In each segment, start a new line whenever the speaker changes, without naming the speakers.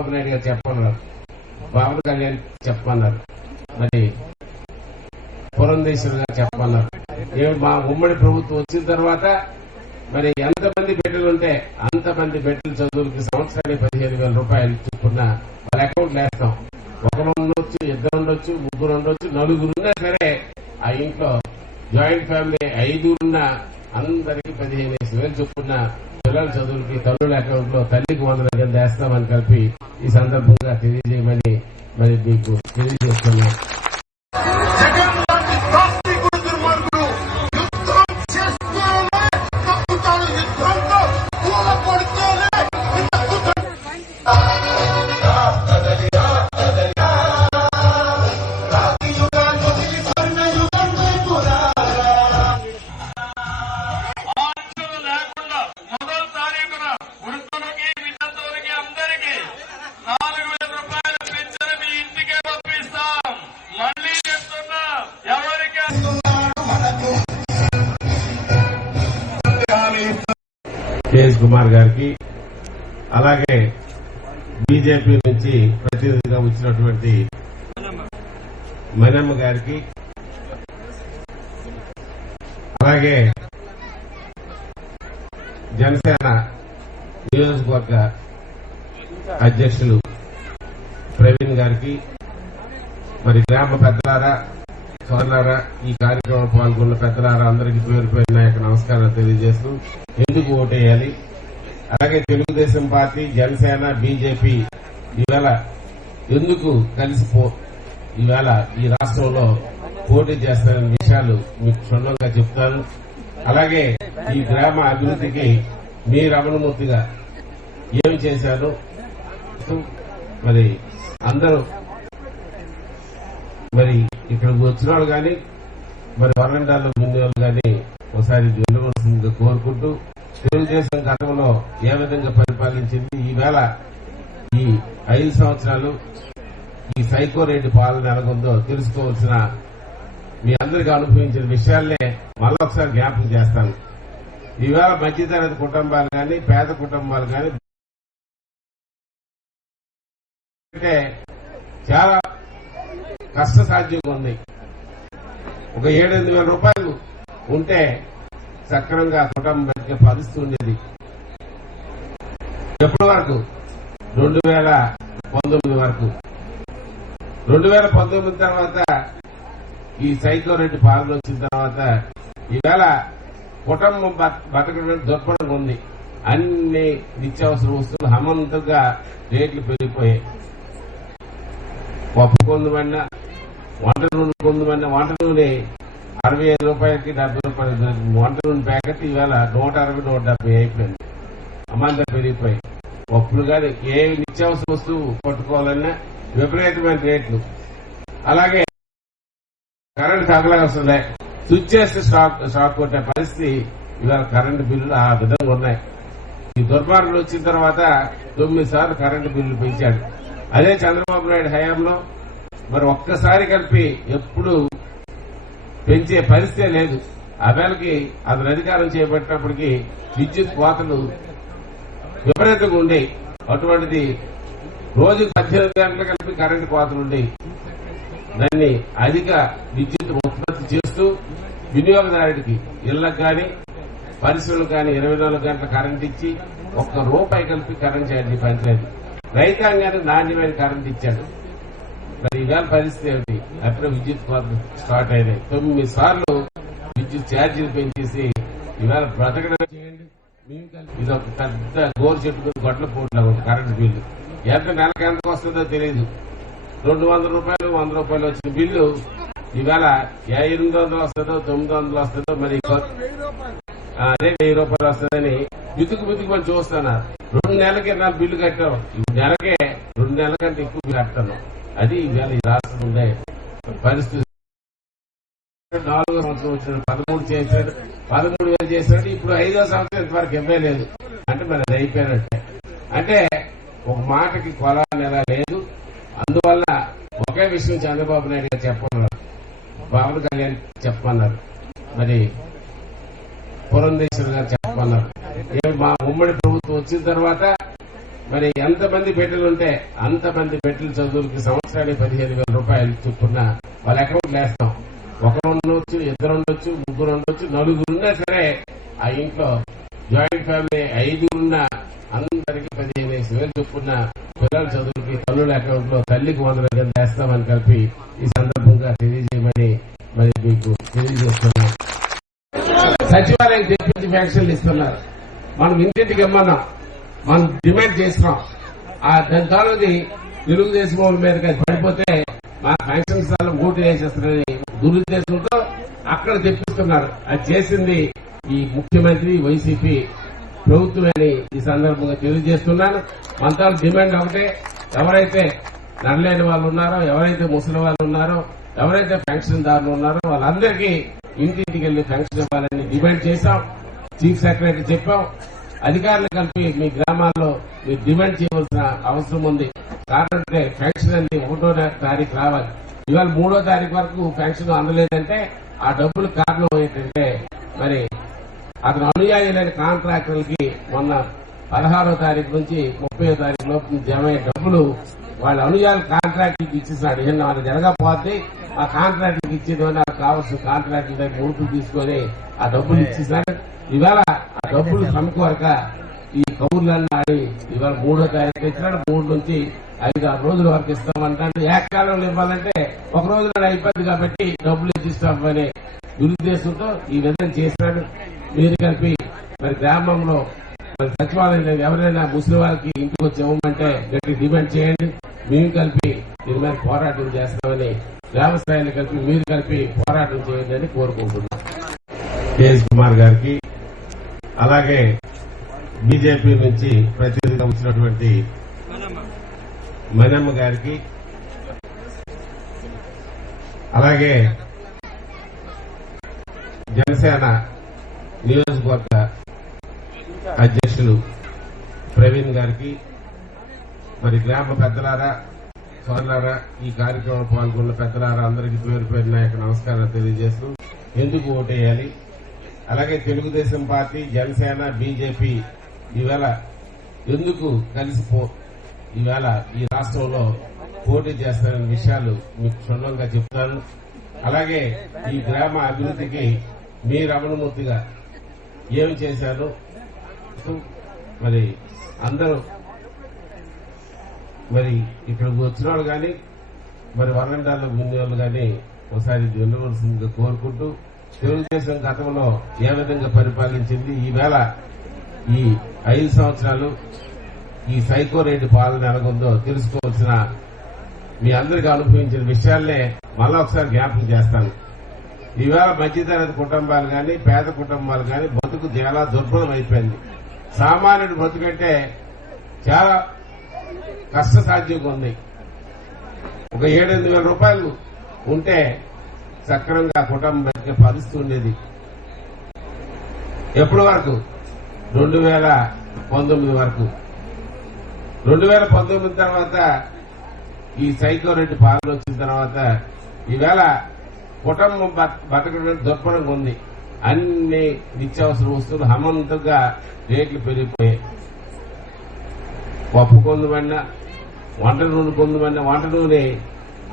చంద్రబాబు నాయుడు గారు చెప్పన్నారు పవన్ కళ్యాణ్ చెప్పన్నారు మరి పురంధేశ్వర్ గారు చెప్పన్నారు మా ఉమ్మడి ప్రభుత్వం వచ్చిన తర్వాత మరి ఎంతమంది బిడ్డలు ఉంటే అంతమంది బిడ్డల చదువులకి సంవత్సరానికి పదిహేను వేల రూపాయలు చొప్పున వాళ్ళ అకౌంట్ వేస్తాం. ఒకరు ఉండొచ్చు ఇద్దరు ఉండొచ్చు ముగ్గురు ఉండొచ్చు నలుగురు ఉన్నా సరే ఆ ఇంట్లో జాయింట్ ఫ్యామిలీ ఐదుగురున్న అందరికి పదిహేను వేలు చొప్పున పిల్లల చదువులకి తల్లుల అకౌంట్లో తల్లికి వంద రకం చేస్తామని కలిపి ఈ సందర్భంగా తెలియజేయమని మరి మీకు తెలియజేస్తున్నాం. తేజ్ కుమార్ గారికి అలాగే బీజేపీ నుంచి ప్రతినిధిగా వచ్చినటువంటి మనమ్మ గారికి అలాగే జనసేన నియోజకవర్గ అధ్యక్షులు ప్రవీణ్ గారికి మరి గ్రామ పెద్దలారా సోదరులారా ఈ కార్యక్రమంలో పాల్గొన్న పెద్దలారా అందరికీ పేరు పేరు నా యొక్క నమస్కారాలు తెలియజేస్తూ ఎందుకు ఓటేయాలి? అలాగే తెలుగుదేశం పార్టీ జనసేన బీజేపీ ఈవేళ ఎందుకు కలిసిపో ఈవేళ ఈ రాష్ట్రంలో పోటీ చేస్తారనే విషయాలు మీకు క్షుణ్ణంగా చెప్తాను. అలాగే ఈ గ్రామ అభివృద్ధికి మీ రమణమూర్తిగా ఏమి చేశారు? మరి అందరూ మరి ఇక్కడికి వచ్చిన వాళ్ళు కానీ మరి వరండాలో ముందు వాళ్ళు కానీ ఒకసారి వెళ్ళవలసిందిగా కోరుకుంటూ తెలుగుదేశం గతంలో ఏ విధంగా పరిపాలించింది? ఈవేళ ఈ ఐదు సంవత్సరాలు ఈ సైకో రేటు పాలన ఎలాగుందో తెలుసుకోవాల్సిన మీ అందరికీ అనుభవించిన విషయాలనే మళ్ళీ ఒకసారి జ్ఞాపకం చేస్తాను. ఈవేళ మధ్యతరగతి కుటుంబాలు కానీ పేద కుటుంబాలు కానీ చాలా కష్టసాధ్యంగా ఉంది ఒక ఏడెనిమిది వేల రూపాయలు ఉంటే సక్రమంగా కుటుంబం బతికే పరిస్థితి ఉండేది. ఎప్పటి వరకు? రెండు వేల పంతొమ్మిది వరకు. రెండు వేల పంతొమ్మిది తర్వాత ఈ సైకో రెడ్డి పాలన వచ్చిన తర్వాత ఈవేళ కుటుంబం బతకడం దుర్పడం ఉంది. అన్ని నిత్యావసర వస్తువులు హమంతగా రేట్లు పెరిగిపోయాయి. పప్పు కొందమన్నా వంట నూనె కొందమన్నా వంట నూనె అరవై ఐదు రూపాయలకి డెబ్బై రూపాయలు వంట నూనె ప్యాకెట్ ఇవాళ నూట అరవై నూట డెబ్బై అయిపోయింది. అమాంత పెరిగిపోయి పప్పులు కానీ ఏ నిత్యావసర వస్తువు పట్టుకోవాలన్నా విపరీతమైన రేట్లు. అలాగే కరెంట్ తగలగా వస్తుంది. స్విచ్ చేస్తే షాక్ షాక్ కొట్టే పరిస్థితి ఇవాళ కరెంటు బిల్లులు ఆ విధంగా ఉన్నాయి. ఈ దుర్మార్గులు వచ్చిన తర్వాత తొమ్మిది సార్లు కరెంటు బిల్లులు పెంచాడు. అదే చంద్రబాబు నాయుడు హయాంలో మరి ఒక్కసారి కలిపి ఎప్పుడు పెంచే పరిస్థితే లేదు. ఆ వేళకి అతను అధికారం చేపట్టినప్పటికీ విద్యుత్ కోతలు విపరీతంగా ఉండేవి అటువంటిది రోజు పద్దెనిమిది గంటలు కలిపి కరెంటు కోతలు ఉండేవి దాన్ని అధిక విద్యుత్ ఉత్పత్తి చేస్తూ వినియోగదారుడికి ఇళ్ళకు గాని పరిశ్రమలకు గాని ఇరవై నాలుగు గంటల కరెంట్ ఇచ్చి ఒక్క రూపాయి కలిపి కరెంట్ చేయండి పంచాయతీ రైతాంగానికి నాణ్యమైన కరెంట్ ఇచ్చాడు. మరి ఇవాళ పరిస్థితి ఏమిటి? అప్పుడే విద్యుత్ కోతలు స్టార్ట్ అయినాయి తొమ్మిది సార్లు విద్యుత్ ఛార్జీలు పెంచేసి ఇవాళ బ్రతకడం చేయండి. ఇది ఒక పెద్ద గోరు చెట్టుకుని గొడ్ల పోట్ల కరెంట్ బిల్లు. ఎంత నెలకు ఎంత వస్తుందో తెలియదు రెండు వందల రూపాయలు వంద రూపాయలు వచ్చిన బిల్లు ఇవాళ ఏ ఎనిమిది వందలు వస్తుందో తొమ్మిది వందలు వస్తుందో మరి అదే వెయ్యి రూపాయలు వస్తుందని బితుకు బితుకు మనం చూస్తున్నారు. రెండు నెలలకి నా బిల్లు కట్టాం ఈ నెలకే రెండు నెలల కంటే ఎక్కువ కట్టాను. అది ఇవాళ ఈ రాష్ట్రం ఉండే పరిస్థితి. నాలుగో సంవత్సరం వచ్చిన పదమూడు చేశాడు పదమూడు వేలు చేశాడు ఇప్పుడు ఐదో సంవత్సరం ఇంతవరకు ఇవ్వలేదు అంటే మరి అది అయిపోయినట్టే. అంటే ఒక మాటకి కొలాలు ఎలా లేదు. అందువల్ల ఒకే విషయం చంద్రబాబు నాయుడు గారు చెప్పమన్నారు. పవన్ కళ్యాణ్ చెప్పమన్నారు. మరి పురంధేశ్వర్ గారు చెప్పమన్నారు. మా ఉమ్మడి ప్రభుత్వం వచ్చిన తర్వాత మరి ఎంతమంది బిడ్డలు ఉంటే అంతమంది బిడ్డల చదువులకి సంవత్సరానికి పదిహేను వేల రూపాయలు చొప్పున వాళ్ళ అకౌంట్ వేస్తాం. ఒకరు ఉండొచ్చు ఇద్దరు ఉండొచ్చు ముగ్గురు ఉండొచ్చు నలుగురు ఉన్నా సరే ఆ ఇంట్లో జాయింట్ ఫ్యామిలీ ఐదుగురున్న అందరికి పదిహేను వేలు చొప్పున పిల్లల చదువుకి తల్లుల అకౌంట్లో తల్లికి వంద రూపాయలు వేస్తామని కలిపి ఈ సందర్భంగా తెలియజేయమని మరి మీకు తెలియజేస్తున్నాం సచివాలయం తెప్పించి ఫ్యాక్షన్లు ఇస్తున్నారు. మనం ఇంటింటికి ఇమ్మన్నాం. మనం డిమాండ్ చేస్తున్నాం. ఆ దాని తాలూది తెలుగుదేశం వాళ్ళ మీద పడిపోతే మా ఫ్యాక్షన్ స్థలం ఓటు వేసేస్తారని దురుద్దేశంతో అక్కడ తెప్పిస్తున్నారు. అది చేసింది ఈ ముఖ్యమంత్రి వైసీపీ ప్రభుత్వమని ఈ సందర్భంగా తెలియజేస్తున్నాను. మన డిమాండ్ ఒకటే. ఎవరైతే నడలేని వాళ్ళు ఉన్నారో ఎవరైతే ముసలి వాళ్ళు ఉన్నారో ఎవరైతే పెన్షన్ దారులు ఉన్నారో వాళ్ళందరికీ ఇంటింటికి వెళ్ళి పెన్షన్ ఇవ్వాలని డిమాండ్ చేశాం. చీఫ్ సెక్రటరీ చెప్పాం. అధికారులు కలిపి మీ గ్రామాల్లో మీరు డిమాండ్ చేయవలసిన అవసరం ఉంది. అంటే పెన్షన్ అనేది ఒకటో తారీఖు రావాలి. ఇవాళ మూడో తారీఖు వరకు పెన్షన్ అందలేదంటే ఆ డబ్బులు కారణం ఏంటంటే మరి అతను అనుయాయులైన కాంట్రాక్టర్లకి మొన్న పదహారో తారీఖు నుంచి ముప్పై తారీఖు లోపు జమ అయ్యే డబ్బులు వాళ్ళ అనుయాయులు కాంట్రాక్ట్ ఇచ్చేసాడు ఏమన్నా వాళ్ళు జరగకపోతే ఆ కాంట్రాక్ట్ ఇచ్చేది నాకు కావాల్సిన కాంట్రాక్ట్ దగ్గర ముడుపు తీసుకొని ఆ డబ్బులు ఇచ్చేసాడు ఇవాళ డబ్బులు సమకూరక ఈ కబుర్లన్నీ ఆడి ఇవాళ మూడో తారీఖు ఇచ్చినాడు మూడు నుంచి ఐదు ఆరు రోజుల వరకు ఇస్తామంటాడు. ఏకకాలంలో ఇవ్వాలంటే ఒక రోజు నాడు ఇబ్బంది కాబట్టి డబ్బులు ఇచ్చిస్తామని దురుద్దేశంతో ఈ విధంగా చేశాడు. మీరు కలిపి మరి గ్రామంలో మరి సచివాలయంలో ఎవరైనా ముస్లిం వాళ్ళకి ఇంటికి వచ్చి ఇవ్వమంటే గట్టి డిమాండ్ చేయండి. మేము కలిపి దీని మీద పోరాటం చేస్తామని గ్రామ స్థాయిలో కలిపి మీరు కలిపి పోరాటం చేయండి అని కోరుకుంటున్నాం. కుమార్ గారికి అలాగే బీజేపీ నుంచి ప్రతినిధిగా వచ్చినటువంటి మనమ్మ గారికి అలాగే జనసేన నియోజకవర్గ అధ్యక్షులు ప్రవీణ్ గారికి మరి గ్రామ పెద్దలారా సోదరులారా ఈ కార్యక్రమంలో పాల్గొన్న పెద్దలారా అందరికీ పేరు పేరు నా యొక్క నమస్కారాలు తెలియజేస్తూ ఎందుకు ఓటేయాలి? అలాగే తెలుగుదేశం పార్టీ జనసేన బీజేపీ ఈవేళ ఎందుకు కలిసిపో ఈవేళ ఈ రాష్ట్రంలో పోటీ చేస్తారనే విషయాలు మీకు క్షుణ్ణంగా చెప్తాను. అలాగే ఈ గ్రామ అభివృద్ధికి మీ రమణమూర్తిగా ఏమి చేశారు? మరి అందరూ మరి ఇక్కడికి వచ్చిన వాళ్ళు కానీ మరి వరండాల్లో ముందు వాళ్ళు కానీ ఒకసారి ఇది కోరుకుంటూ తెలుగుదేశం గతంలో ఏ విధంగా పరిపాలించింది? ఈవేళ ఈ ఐదు సంవత్సరాలు ఈ సైకో రెడ్డి పాలన ఎలాగుందో తెలుసుకోవాల్సిన మీ అందరికీ అనుభవించిన విషయాలనే మళ్ళా ఒకసారి జ్ఞాపకం చేస్తాను. ఈవేళ మధ్యతరగతి కుటుంబాలు కానీ పేద కుటుంబాలు కానీ బతుకు చాలా దుర్బలం అయిపోయింది. సామాన్యుడు బతుకంటే చాలా కష్టసాధ్యంగా ఉంది. ఒక ఏడెనిమిది వేల రూపాయలు ఉంటే సక్రమంగా కుటుంబం బతికే పరిస్థితి ఉండేది ఎప్పటి వరకు? రెండు వేల పంతొమ్మిది వరకు. రెండు వేల పంతొమ్మిది తర్వాత ఈ సైకో రెడ్డి పాలన వచ్చిన తర్వాత ఈవేళ కుటుంబం బతకడం దుర్భరంగా ఉంది. అన్ని నిత్యావసర వస్తువులు హమంతగా రేట్లు పెరిగిపోయాయి. పప్పు కొందమన్నా వంట నూనె కొందమన్నా వంట నూనె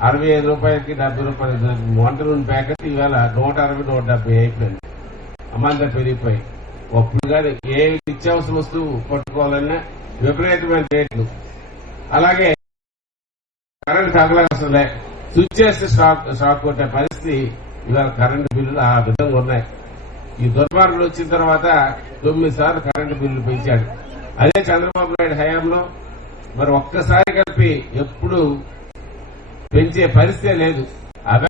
అరవై ఐదు రూపాయలకి డెబ్బై రూపాయలు వంట నూనె ప్యాకెట్ ఈవేళ నూట అరవై నూట డెబ్బై అయిపోయింది. అమాంత పెరిగిపోయి అప్పుడు కానీ ఏ నిత్యావసర వస్తువు పట్టుకోవాలన్నా విపరీతమైన రేట్లు. అలాగే కరెంట్ తగలవసలే స్విచ్ చేస్తే షాక్ షాక్ కొట్టే పరిస్థితి ఇవాళ కరెంటు బిల్లులు ఆ విధంగా ఉన్నాయి. ఈ దుర్మార్గులు వచ్చిన తర్వాత తొమ్మిది సార్లు కరెంటు బిల్లులు పెంచాడు. అదే చంద్రబాబు నాయుడు హయాంలో మరి ఒక్కసారి కలిపి ఎప్పుడు పెంచే పరిస్థితే లేదు.